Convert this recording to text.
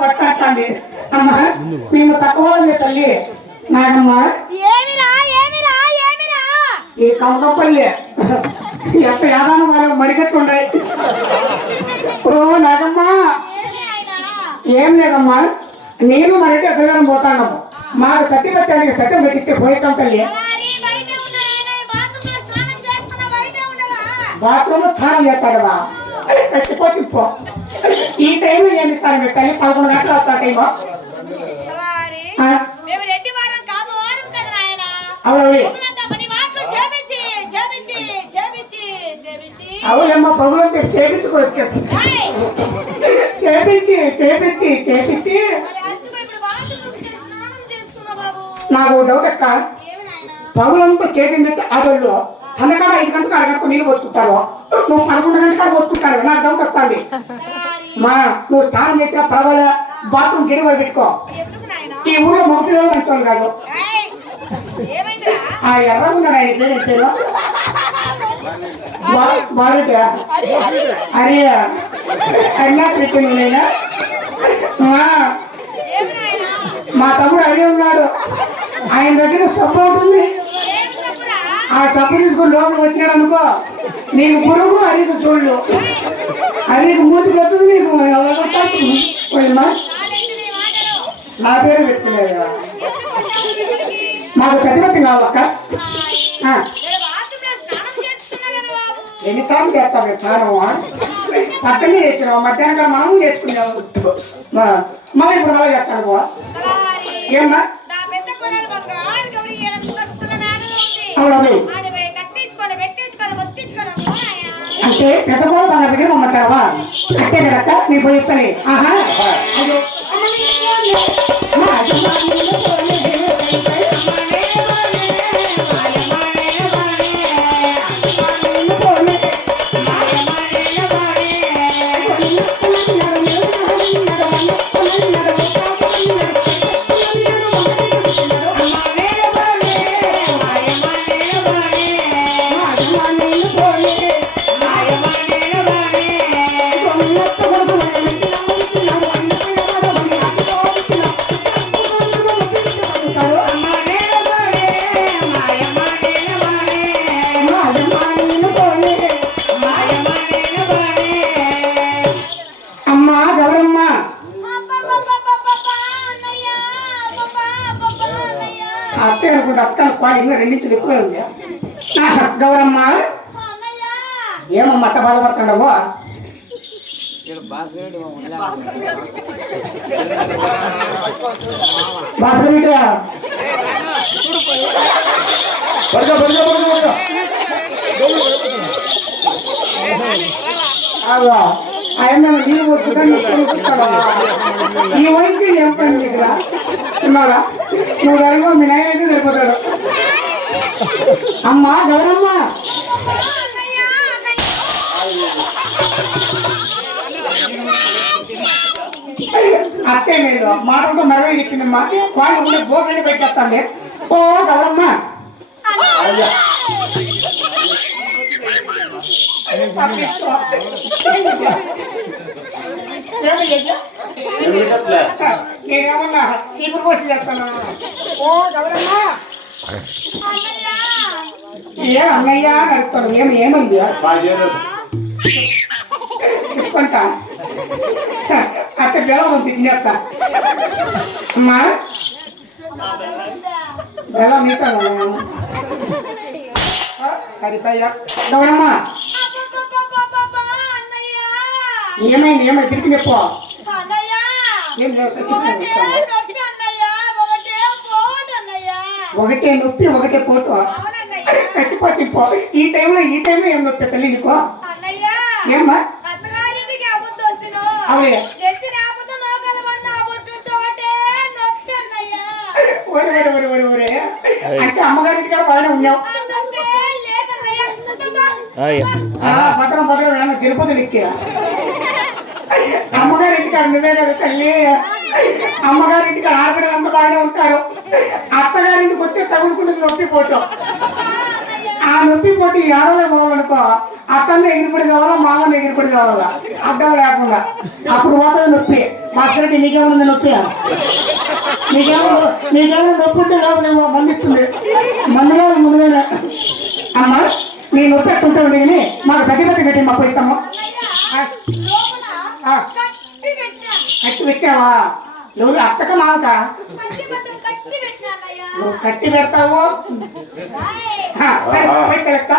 పట్టండి అమ్మ మేము తక్కువ తల్లి నాగమ్మ ఈ కంకపల్లి ఎట్ట యాదాన వాళ్ళు మడిగట్టుకుంటాయి ఓ నాగమ్మ ఏం లేదమ్మా నేను మరెడ్డి ఎదురుగానే పోతాను మాకు సత్యపత్యానికి సత్యం పెట్టించే పోయొచ్చాం తల్లి బాత్రూమ్ స్నానం చేస్తాడవా చచ్చిపోతే పో ఈ టైంలో ఏమి ఇస్తాను మీ తల్లి 11 గంటలు అవుతా టైం అవునమ్మా పగులంతా చేపించుకోవచ్చు చేపించి చేపించి చేపించి నాకు డౌట్ అక్క పగులంతా చేపించి ఆటోళ్ళు చందకాడ 5 గంటలకు 6 గంటలకు నీళ్ళు పోసుకుంటారు నువ్వు 11 గంటలకు పోసుకుంటారు నాకు డౌట్ వస్తుంది మా నువ్వు స్నానం చేసిన పర్వాలే బాత్రూమ్ గిడి పోయి పెట్టుకో ఈ ఊళ్ళో మోపిలో మంచి కాదు ఆ ఎర్రగా ఉన్నాడు ఆయన పేరు పేరు బాగుంటా అరే అన్నా పెట్టింది నేను మా తమ్ముడు అడిగి ఉన్నాడు ఆయన దగ్గర సబ్బు ఉంటుంది ఆ సబ్బు తీసుకుని లోపలికి వచ్చినాడు అనుకో నీకు పురుగు అరిగు చూళ్ళు అరిగు మూతికి వస్తుంది నీకు పోయిందా నా పేరు పెట్టుకునేది మాకు చదివతి కావక్క ఎన్నిసార్లు చేస్తాం స్నానము పక్కనే చేసినావు మధ్యాహ్నం కూడా మనము చేసుకున్నావు మళ్ళీ ఇప్పుడు మళ్ళీ చేస్తాను ఏమన్నా అంటే పెద్ద కూడా తన దగ్గర మమ్మటావా అంటే కదక్క నీ పోయిస్తానే ఆహా అత్తే అనుకుంటే అత్తకాల క్వాలిటీ ఇంకా 2 ఇంచులు ఎక్కువే ఉంది గౌరమ్మ ఏమమ్మా అట్ట బాధపడుతుండవు భాస్కర్ ఆయన నీళ్ళు పోసుకుంటా ఈ వయసుకి ఏం పని నీకురా చిన్నాడా నువ్వు గర్వం మీ నాయన అయితే సరిపోతాడు అమ్మా గౌరమ్మ అత్తే మీరు మాటలతో మెరవ చెప్పిందమ్మా వాళ్ళు ఉండే గోగని పెట్టేస్తాండి ఓ గౌరమ్మ నేనేమన్నా చీపురు పోసి చేస్తాను ఓ గౌరమ్మ ఏం అన్నయ్య అని అడుగుతాను ఏమైంది చెప్పంట అక్క బెల్లం ఉంది తినేస్తా అమ్మా బెల్లం మిగతా సరిపోయా గౌరమ్మ ఏమైంది తిరిగి చెప్పు ఏం ఒకటే నొప్పి ఒకటే పోటు చచ్చిపోతే పో ఈ టైంలో ఏం నొప్పి తల్లి నీకు ఏమ్మా అవునే ఒరే అంటే అమ్మగారింటి కాడ బాగానే ఉన్నావు భద్రం తిరుపతి ఎక్కి అమ్మగారింటి కాడ నువ్వే కదా తల్లి అమ్మగారింటి కాడ ఆడపిల్లలంతా బాగానే ఉంటారు అత్తగారింటికి వస్తే తగులుకుంటుంది నొప్పి పోటు ఆ నొప్పి పోటీ ఏడవలే పోవాలనుకో అత్తన్న ఎగిరిపడి కావాలా మామన్న ఎగిరిపడి కావాలా అడ్డం లేకుండా అప్పుడు పోతుంది నొప్పి మాస్టర్ రెడ్డి నీకేమన్నా నొప్పి? నీకేమన్నా నొప్పి ఉంటే లోపల మందిస్తుంది మందులో ముందుగానే. అమ్మా నీ నొప్పి ఎట్టుంటావు కానీ మాకు సర్టిఫికెట్ కట్టి మాకు ఇస్తాము. కట్టి పెట్టావా? ఎవరు అత్తక మాక నువ్వు కట్టి పెడతావు? సరే లెక్క